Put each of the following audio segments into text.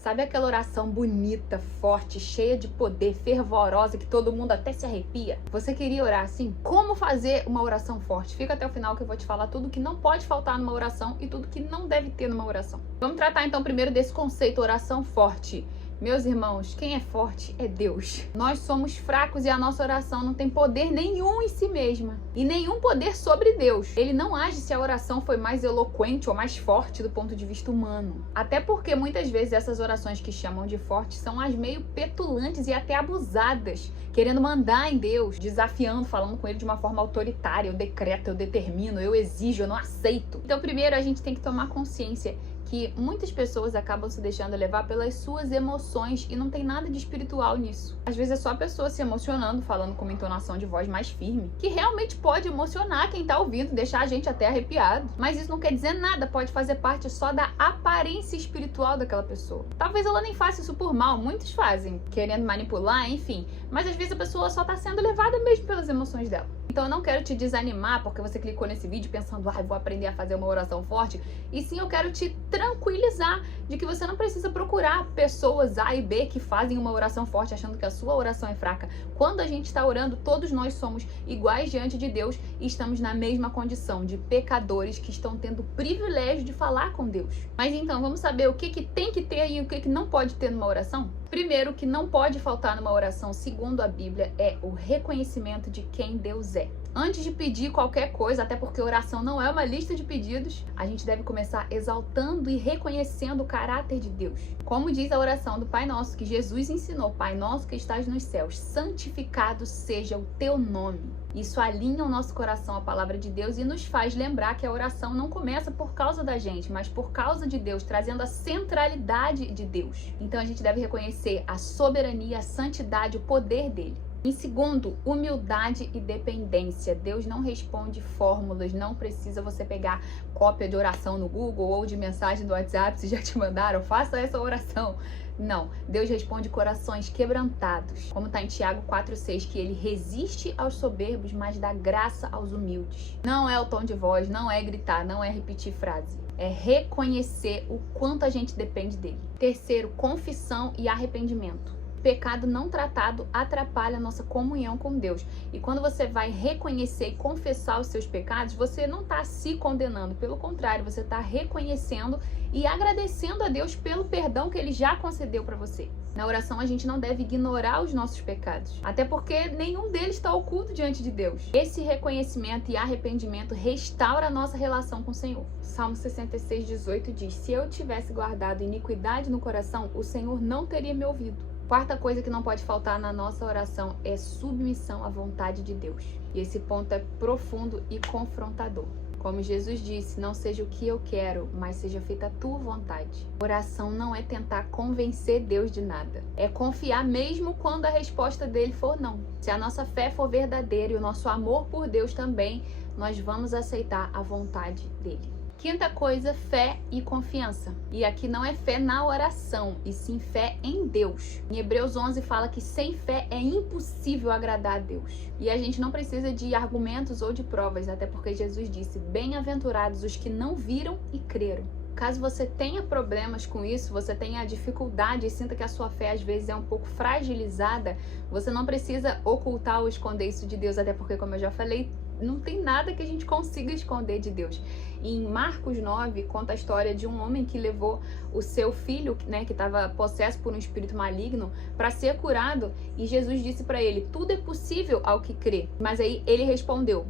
Sabe aquela oração bonita, forte, cheia de poder, fervorosa, que todo mundo até se arrepia? Você queria orar assim? Como fazer uma oração forte? Fica até o final que eu vou te falar tudo que não pode faltar numa oração e tudo que não deve ter numa oração. Vamos tratar então primeiro desse conceito, oração forte. Meus irmãos, quem é forte é Deus. Nós somos fracos e a nossa oração não tem poder nenhum em si mesma. E nenhum poder sobre Deus. Ele não age se a oração foi mais eloquente ou mais forte do ponto de vista humano. Até porque muitas vezes essas orações que chamam de fortes são as meio petulantes e até abusadas. Querendo mandar em Deus, desafiando, falando com ele de uma forma autoritária. Eu decreto, eu determino, eu exijo, eu não aceito. Então primeiro a gente tem que tomar consciência que muitas pessoas acabam se deixando levar pelas suas emoções e não tem nada de espiritual nisso. Às vezes é só a pessoa se emocionando, falando com uma entonação de voz mais firme, que realmente pode emocionar quem tá ouvindo, deixar a gente até arrepiado. Mas isso não quer dizer nada, pode fazer parte só da aparência espiritual daquela pessoa. Talvez ela nem faça isso por mal, muitos fazem, querendo manipular, enfim. Mas às vezes a pessoa só tá sendo levada mesmo pelas emoções dela. Então eu não quero te desanimar porque você clicou nesse vídeo pensando, vou aprender a fazer uma oração forte. E sim, eu quero te tranquilizar de que você não precisa procurar pessoas A e B que fazem uma oração forte achando que a sua oração é fraca. Quando a gente está orando, todos nós somos iguais diante de Deus e estamos na mesma condição de pecadores que estão tendo o privilégio de falar com Deus. Mas então, vamos saber o que tem que ter e o que não pode ter numa oração? Primeiro, o que não pode faltar numa oração, segundo a Bíblia, é o reconhecimento de quem Deus é. Antes de pedir qualquer coisa, até porque oração não é uma lista de pedidos, a gente deve começar exaltando e reconhecendo o caráter de Deus. Como diz a oração do Pai Nosso, que Jesus ensinou: Pai Nosso que estás nos céus, santificado seja o teu nome. Isso alinha o nosso coração à palavra de Deus e nos faz lembrar que a oração não começa por causa da gente, mas por causa de Deus, trazendo a centralidade de Deus. Então a gente deve reconhecer a soberania, a santidade, o poder dele. Em segundo, humildade e dependência. Deus não responde fórmulas, não precisa você pegar cópia de oração no Google ou de mensagem do WhatsApp, se já te mandaram, faça essa oração. Não, Deus responde corações quebrantados, como está em Tiago 4,6, que ele resiste aos soberbos, mas dá graça aos humildes. Não é o tom de voz, não é gritar, não é repetir frase. É reconhecer o quanto a gente depende dele. Terceiro, confissão e arrependimento. Pecado não tratado atrapalha a nossa comunhão com Deus. E quando você vai reconhecer e confessar os seus pecados, você não está se condenando. Pelo contrário, você está reconhecendo e agradecendo a Deus pelo perdão que Ele já concedeu para você. Na oração, a gente não deve ignorar os nossos pecados. Até porque nenhum deles está oculto diante de Deus. Esse reconhecimento e arrependimento restaura a nossa relação com o Senhor. Salmo 66:18 diz: Se eu tivesse guardado iniquidade no coração, o Senhor não teria me ouvido. Quarta coisa que não pode faltar na nossa oração é submissão à vontade de Deus. E esse ponto é profundo e confrontador. Como Jesus disse, não seja o que eu quero, mas seja feita a tua vontade. Oração não é tentar convencer Deus de nada. É confiar mesmo quando a resposta dele for não. Se a nossa fé for verdadeira e o nosso amor por Deus também, nós vamos aceitar a vontade dele. Quinta coisa, fé e confiança. E aqui não é fé na oração, e sim fé em Deus. Em Hebreus 11 fala que sem fé é impossível agradar a Deus. E a gente não precisa de argumentos ou de provas, até porque Jesus disse: bem-aventurados os que não viram e creram. Caso você tenha problemas com isso, você tenha dificuldade e sinta que a sua fé às vezes é um pouco fragilizada, você não precisa ocultar ou esconder isso de Deus, até porque, como eu já falei, não tem nada que a gente consiga esconder de Deus. Em Marcos 9, conta a história de um homem que levou o seu filho, que estava possesso por um espírito maligno, para ser curado. E Jesus disse para ele: tudo é possível ao que crê. Mas aí ele respondeu: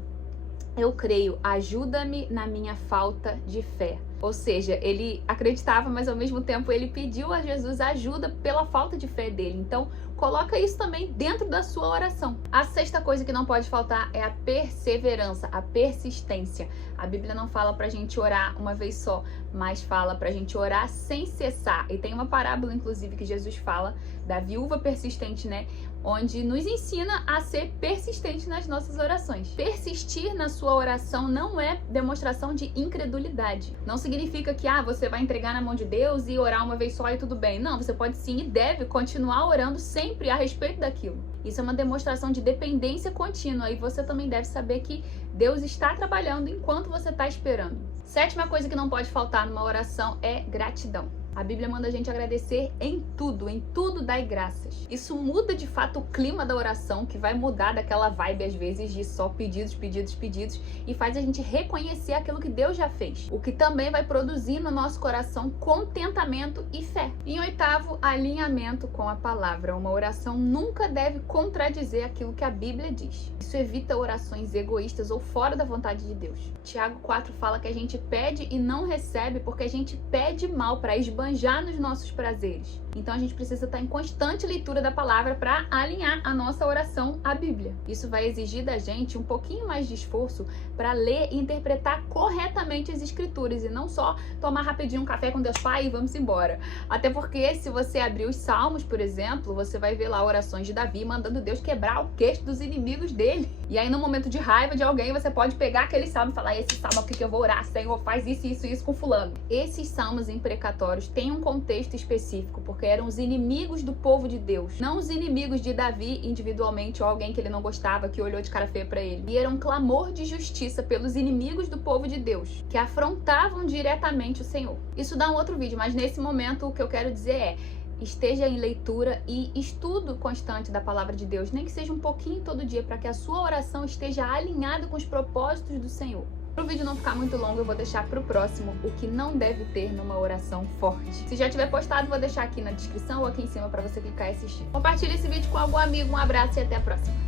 eu creio, ajuda-me na minha falta de fé. Ou seja, ele acreditava, mas ao mesmo tempo ele pediu a Jesus ajuda pela falta de fé dele. Então, coloca isso também dentro da sua oração. A sexta coisa que não pode faltar é a perseverança, a persistência. A Bíblia não fala pra gente orar uma vez só, mas fala pra gente orar sem cessar. E tem uma parábola, inclusive, que Jesus fala da viúva persistente, onde nos ensina a ser persistente nas nossas orações. Persistir na sua oração não é demonstração de incredulidade. Não significa que você vai entregar na mão de Deus e orar uma vez só e tudo bem. Não, você pode sim e deve continuar orando sempre a respeito daquilo. Isso é uma demonstração de dependência contínua e você também deve saber que Deus está trabalhando enquanto você está esperando. Sétima coisa que não pode faltar numa oração é gratidão. A Bíblia manda a gente agradecer em tudo dai graças. Isso muda de fato o clima da oração, que vai mudar daquela vibe às vezes de só pedidos, e faz a gente reconhecer aquilo que Deus já fez. O que também vai produzir no nosso coração contentamento e fé. Em oitavo, alinhamento com a palavra. Uma oração nunca deve contradizer aquilo que a Bíblia diz. Isso evita orações egoístas ou fora da vontade de Deus. Tiago 4 fala que a gente pede e não recebe porque a gente pede mal para esbanjar nos nossos prazeres. Então a gente precisa estar em constante leitura da palavra para alinhar a nossa oração à Bíblia. Isso vai exigir da gente um pouquinho mais de esforço para ler e interpretar corretamente as escrituras e não só tomar rapidinho um café com Deus Pai e vamos embora. Até porque se você abrir os Salmos, por exemplo, você vai ver lá orações de Davi mandando Deus quebrar o queixo dos inimigos dele. E aí no momento de raiva de alguém, você pode pegar aquele salmo e falar: esse salmo aqui que eu vou orar, Senhor, faz isso, isso, isso com fulano. Esses salmos imprecatórios têm um contexto específico, porque eram os inimigos do povo de Deus, não os inimigos de Davi individualmente ou alguém que ele não gostava, que olhou de cara feia pra ele. E era um clamor de justiça pelos inimigos do povo de Deus, que afrontavam diretamente o Senhor. Isso dá um outro vídeo, mas nesse momento o que eu quero dizer é: esteja em leitura e estudo constante da palavra de Deus, nem que seja um pouquinho todo dia, para que a sua oração esteja alinhada com os propósitos do Senhor. Para o vídeo não ficar muito longo, eu vou deixar para o próximo o que não deve ter numa oração forte. Se já tiver postado, vou deixar aqui na descrição ou aqui em cima para você clicar e assistir. Compartilhe esse vídeo com algum amigo, um abraço e até a próxima.